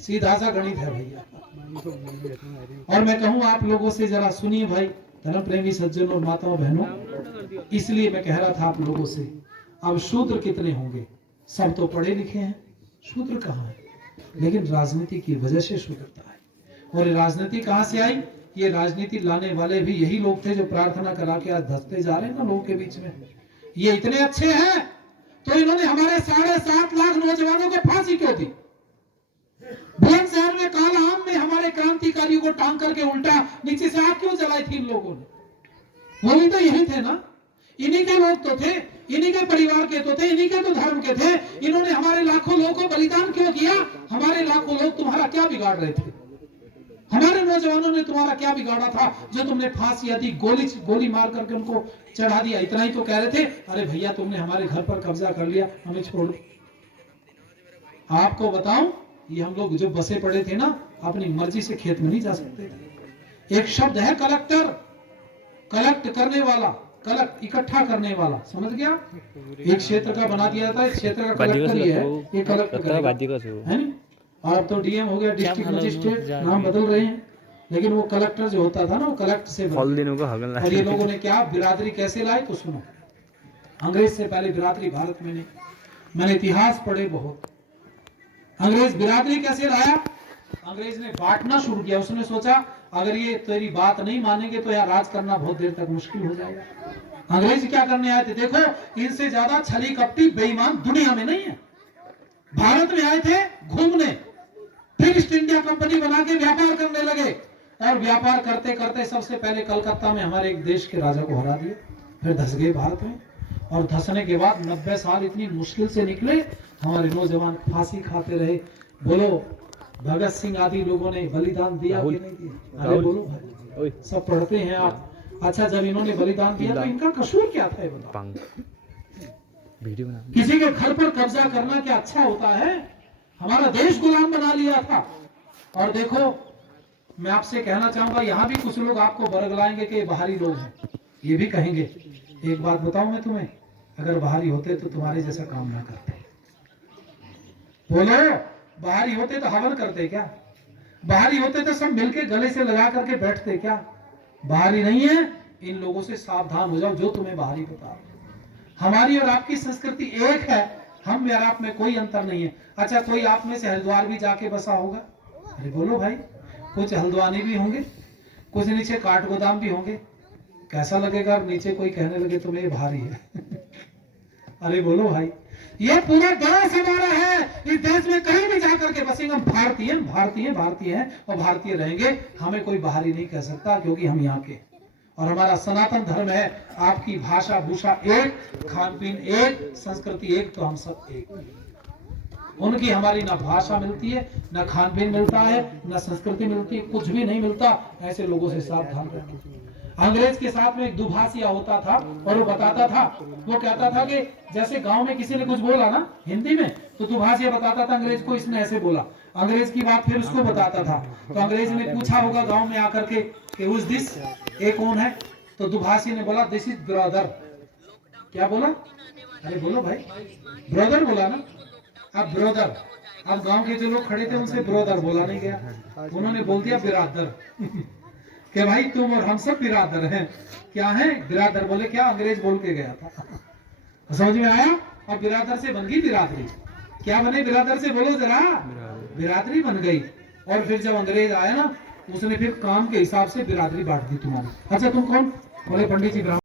सीधा सा गणित है भैया। और मैं कहूँ आप लोगों से, जरा सुनिए भाई, धर्म प्रेमी सज्जनों और माताओं बहनों, इसलिए मैं कह रहा था आप लोगों से, अब शूद्र कितने होंगे? सब तो पढ़े लिखे हैं, शूद्र कहाँ है? लेकिन राजनीति की वजह से शूद्रता है। और ये राजनीति कहाँ से आई? ये राजनीति लाने वाले भी यही लोग थे जो प्रार्थना करा के आज धसते जा रहे हैं ना लोगों के बीच में। ये इतने अच्छे हैं तो इन्होंने हमारे 7.5 लाख नौजवानों को फांसी क्यों दी? बुलंदशहर में कालाआम में हमारे क्रांतिकारियों को टांग करके उल्टा नीचे से आग क्यों जलाई थी इन लोगों ने? वो भी तो यही थे ना, इन्हीं के लोग तो थे, इन्हीं के परिवार के तो थे, इन्हीं के तो धर्म के थे। इन्होंने हमारे लाखों लोगों को बलिदान क्यों किया? हमारे लाखों लोग तुम्हारा क्या बिगाड़ रहे थे? हमारे नौजवानों ने तुम्हारा क्या बिगाड़ा था जो तुमने फांसी दी, गोली मार करके उनको चढ़ा दिया? इतना ही तो कह रहे थे, अरे भैया तुमने हमारे घर पर कब्जा कर लिया, हमें छोड़ो। आपको बताऊं, ये हम लोग जो बसे पड़े थे ना, अपनी मर्जी से खेत में नहीं जा सकते थे। एक शब्द है कलेक्टर, कलेक्ट करने वाला, कलेक्ट इकट्ठा करने वाला, समझ गया? एक क्षेत्र का बना दिया था, एक क्षेत्र का कलेक्टर ही है, ये कलेक्टर है नहीं? और अब तो डीएम हो गया, डिस्ट्रिक्ट मजिस्ट्रेट, नाम बदल रहे हैं, लेकिन वो कलेक्टर जो होता था ना, वो कलेक्ट से बना। और ये लोगों ने क्या बिरादरी कैसे लाई तो सुनो। अंग्रेज से पहले बिरादरी भारत में नहीं, मैंने इतिहास पढ़े बहुत। अंग्रेज बिरादरी कैसे लाया? अंग्रेज ने बांटना शुरू किया। उसने सोचा अगर ये तेरी बात नहीं मानेंगे तो यार राज करना बहुत देर तक मुश्किल हो जाएगा। अंग्रेज क्या करने आए थे? देखो, इनसे ज्यादा छली कपटी बेईमान दुनिया में नहीं है। भारत में आए थे घूमने, फिर ईस्ट इंडिया कंपनी बना के व्यापार करने लगे, और व्यापार करते करते सबसे पहले कलकत्ता में हमारे एक देश के राजा को हरा दिया, फिर धस गए भारत में। और धसने के बाद 90 साल इतनी मुश्किल से निकले, हमारे नौजवान फांसी खाते रहे। बोलो, भगत सिंह आदि लोगों ने बलिदान दिया कि नहीं दिया? अरे बोलो भाई, सब पढ़ते हैं आप। अच्छा, जब इन्होंने बलिदान दिया तो इनका कसूर क्या था? किसी के घर पर कब्जा करना क्या अच्छा होता है? हमारा देश गुलाम बना लिया था। और देखो, मैं आपसे कहना चाहूंगा, यहाँ भी कुछ लोग आपको बरगलाएंगे कि बाहरी लोग हैं, ये भी कहेंगे। एक बात बताऊं मैं तुम्हें, अगर बाहरी होते तो तुम्हारे जैसा काम ना करते। बोलो, बाहरी होते तो हवन करते क्या? बाहरी होते तो सब मिलके गले से लगा करके बैठते क्या? बाहरी नहीं है, इन लोगों से सावधान हो जाओ जो तुम्हें बाहरी बता। हमारी और आपकी संस्कृति एक है, हम में और आप में कोई अंतर नहीं है। अच्छा, कोई आप में से हरिद्वार भी जाके बसा होगा? अरे बोलो भाई, कुछ हल्द्वानी भी होंगे, कुछ नीचे काठगोदाम भी होंगे। कैसा लगेगा और नीचे कोई कहने लगे तुम्हें भारी है? अरे बोलो भाई, ये पूरा देश हमारा है। इस देश में कहीं भी जाकर के बसेंगे, हम भारतीय भारतीय भारतीय हैं और भारतीय रहेंगे। हमें कोई बाहरी नहीं कह सकता, क्योंकि हम यहाँ के, और हमारा सनातन धर्म है। आपकी भाषा भूषा एक, खान पीन एक, संस्कृति एक, तो हम सब एक। उनकी हमारी ना भाषा मिलती है, ना खान पीन मिलता है, ना संस्कृति मिलती है, कुछ भी नहीं मिलता। ऐसे लोगों से सावधान रखें। अंग्रेज के साथ में एक दुभाषिया होता था, और वो बताता था, वो कहता था कि जैसे गांव में किसी ने कुछ बोला ना हिंदी में, तो दुभाषिया बताता था अंग्रेज को, इसने ऐसे बोला। अंग्रेज की बात फिर उसको बताता था। तो अंग्रेज ने पूछा होगा गांव में आकर के कि हु इज दिस, ये कौन है? तो दुभाषी ने बोला दिस इज ब्रदर। क्या बोला? अरे बोलो भाई, ब्रदर बोला ना। अब ब्रदर, अब गांव के जो लोग खड़े थे उनसे ब्रदर बोला नहीं गया, उन्होंने बोल दिया बिरादर। कि भाई तुम और हम सब बिरादर हैं। क्या है बिरादर? बोले क्या? अंग्रेज बोल के गया था। समझ में आया? और बिरादर से बन गई बिरादरी। क्या बने बिरादर से? बोलो जरा। बिरादरी बन गई। और फिर जब अंग्रेज आया ना, उसने फिर काम के हिसाब से बिरादरी बांट दी तुम्हारी। अच्छा तुम कौन? बोले पंडित जी ब्राह्मण।